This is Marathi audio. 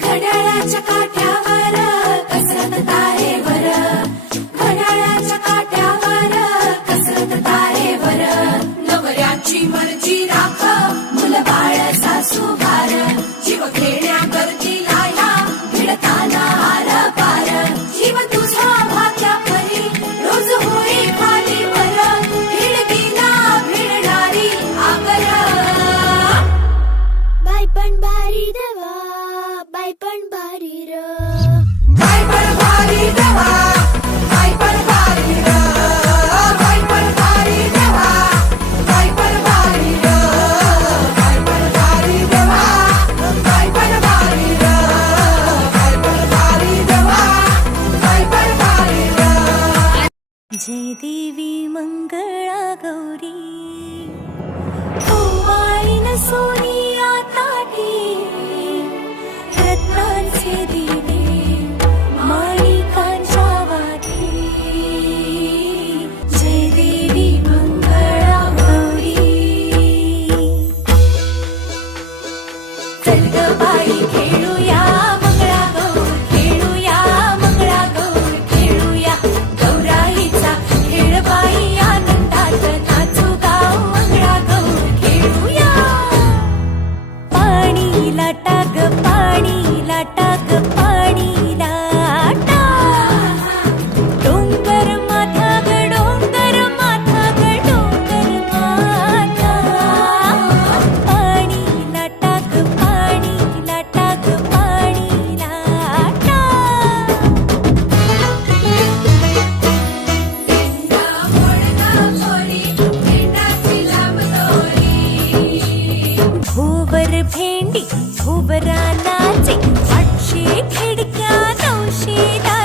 घड्याळाच्या काट्यावर कसरत तारेवर, घड्याळाच्या काट्यावर कसरत तारेवर, नवऱ्याची मर्जी राख मुल बाळ सासू भार, जीव खेळण्याकरती लाया भिडताना आर पार, जीव तुझा भाग्या परी रोज होई खाली वर, भिडकीला भिडणारी आगर. बाई पण भारी देवा, बाई पण भारी र, बाई पण भारी देवा, बाई पण भारी र, बाई पण भारी देवा, बाई पण भारी र, बाई पण भारी देवा, बाई पण भारी र, बाई पण भारी देवा, बाई पण भारी र. जय देवी मंगळा गौरी, हो आईन सोनिया ताटी, रत्नांचे दिवे माणिकांच्या वाटी, जय देवी मंगळा गौरी. चल ग बाई खेळूया मंगळागौर, खेळूया मंगळागौर, खेळूया गौराईचा खेळ बाई, आनंदात नाचू गाव मंगळागौर खेळूया. पाणी लाटा ग पाणी लाटा ग पाणी लाटा, डोंगर माथा ग डोंगर माथा ग डोंगर माथा, पाणी लाटा ग पाणी लाटा ग पाणी लाटा. भोवर भेंडी भोवरा नाचे, 800 खिडक्या 900 दारे.